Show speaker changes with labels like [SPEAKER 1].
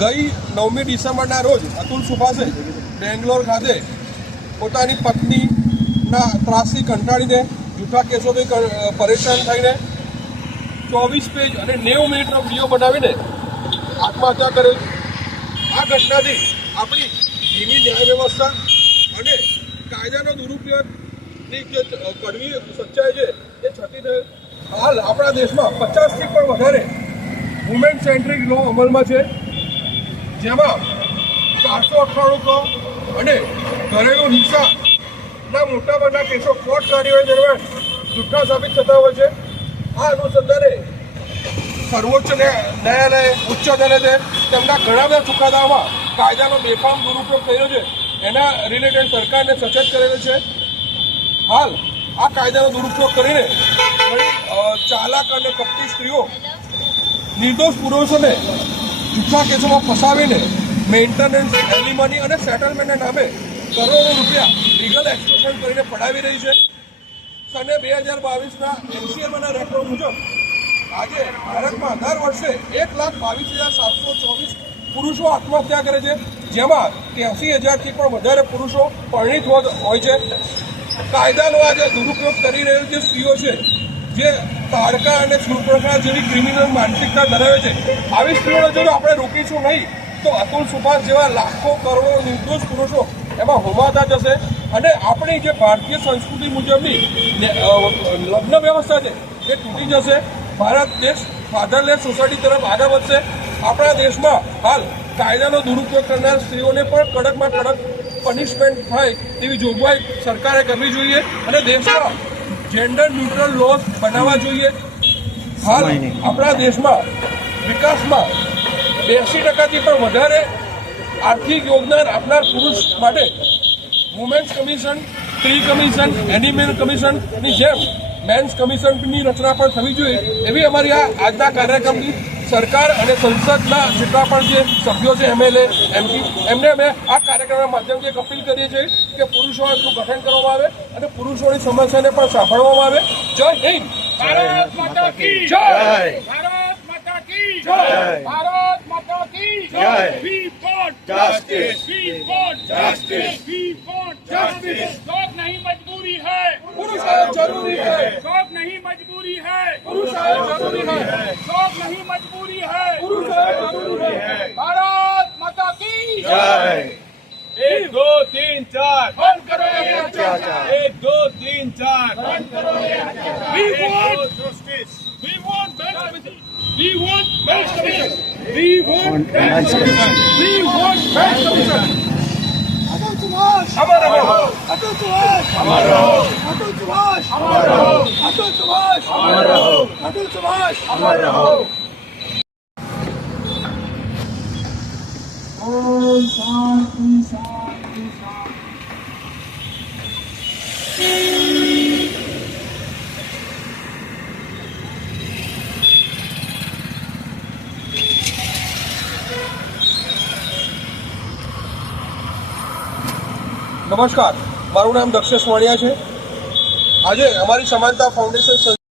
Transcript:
[SPEAKER 1] ગઈ નવમી ડિસેમ્બરના રોજ અતુલ સુભાષે બેંગ્લોર ખાતે પોતાની પત્નીના ત્રાસથી કંટાળીને, જૂઠા કેસોથી પરેશાન થઈને ચોવીસ પેજ અને નેવું મિનિટનો વીડિયો બનાવીને આત્મહત્યા કરેલ. આ ઘટનાથી આપણી ધીમી ન્યાય વ્યવસ્થા અને કાયદાનો દુરુપયોગની જે કડવી સચ્ચાઈ છે, એ છતી રહે હાલ આપણા દેશમાં પચાસથી પણ વધારે વુમેન સેન્ટ્રિક લો અમલમાં છે. જેમાં ચારસો અઠ્ઠાણું કો અને ઘરેલું હિંસાના મોટાભાગના કેસો કોર્ટ કાર્યવાહી દરમિયાન જુઠ્ઠા સાબિત થતા હોય છે. આ અનુસંધાને સર્વોચ્ચ ન્યા- ન્યાયાલય, ઉચ્ચ અદાલતે તેમના ઘણા બધા ચુકાદામાં કાયદાનો બેફામ દુરુપયોગ થયો છે. એના રિલેટેડ સરકારને સચેત કરેલો છે. હાલ આ કાયદાનો દુરુપયોગ કરીને ચાલાક અને કપટી સ્ત્રીઓ નિર્દોષ પુરુષોને જૂઠા કેસોમાં ફસાવીને મેન્ટેનન્સ એલિમની અને સેટલમેન્ટના નામે કરોડો રૂપિયા લીગલ એક્સપ્રેશન કરીને પડાવી રહી છે. સને બે હજાર બાવીસના એનસીએમના રેકોર્ડ મુજબ આજે ભારતમાં દર વર્ષે એક લાખ બાવીસ હજાર સાતસો ચોવીસ પુરુષો આત્મહત્યા કરે છે, જેમાં ત્યાંસી હજારથી પણ વધારે પુરુષો પરિણિત હોય છે. કાયદાનો આજે દુરુપયોગ કરી રહ્યો જે સ્ત્રીઓ છે, જે તાડકા અને સુરપ્રખા જેવી ક્રિમિનલ માનસિકતા ધરાવે છે. આવી સ્ત્રીઓને જો આપણે રોકીશું નહીં, તો અતુલ સુભાષ જેવા લાખો કરોડો નિર્દોષ પુરુષો એમાં હોમાતા જશે અને આપણી જે ભારતીય સંસ્કૃતિ મુજબની લગ્ન વ્યવસ્થા છે એ તૂટી જશે. ભારત દેશ ફાધરલેસ સોસાયટી તરફ આગળ વધશે. આપણા દેશમાં હાલ કાયદાનો દુરુપયોગ કરનાર સ્ત્રીઓને પણ કડકમાં કડક પનિશમેન્ટ થાય તેવી જોગવાઈ સરકારે કરવી જોઈએ અને દેશમાં જેન્ડર ન્યુટ્રલ લોસ બનાવવા જોઈએ. હાલ આપણા દેશમાં વિકાસમાં બેસી ટકાથી પણ વધારે આર્થિક યોગદાન આપનાર પુરુષ માટે વુમેન્સ કમિશન સ્ત્રી કમિશન એનિમલ કમિશનની જેમ મેન્સ કમિશનની રચના પણ થવી જોઈએ એવી અમારી આ આજના કાર્યક્રમની સરકાર અને સંસદના જેટલા પણ જે સભ્યો છે એમએલએ એમપી એમને અમે આ કાર્યક્રમના માધ્યમથી એક અપીલ કરીએ છીએ કે પુરુષોનું ગઠન કરવામાં આવે અને પુરુષોની સમસ્યાને પણ સાંભળવામાં આવે. જય હિન્દ!
[SPEAKER 2] ભારત નહીં મજબૂરી હૈ
[SPEAKER 1] પુરુષ જરૂરી
[SPEAKER 2] હૈ નહીં મજબૂરી હૈ
[SPEAKER 1] પુરુષો જરૂરી
[SPEAKER 2] હૈ यही मजबूरी है भारत माता की
[SPEAKER 3] जय
[SPEAKER 2] एक दो तीन चार बंद करो ये एक दो तीन चार बंद करो ये we want justice we want best we want best we want best we want
[SPEAKER 1] Rajput સમાજ અમર રહો ઓમ શાંતિ શાંતિ શાંતિ નમસ્કાર. મારું નામ દક્ષેશ વાણિયા છે. આજે અમારી સમાનતા ફાઉન્ડેશન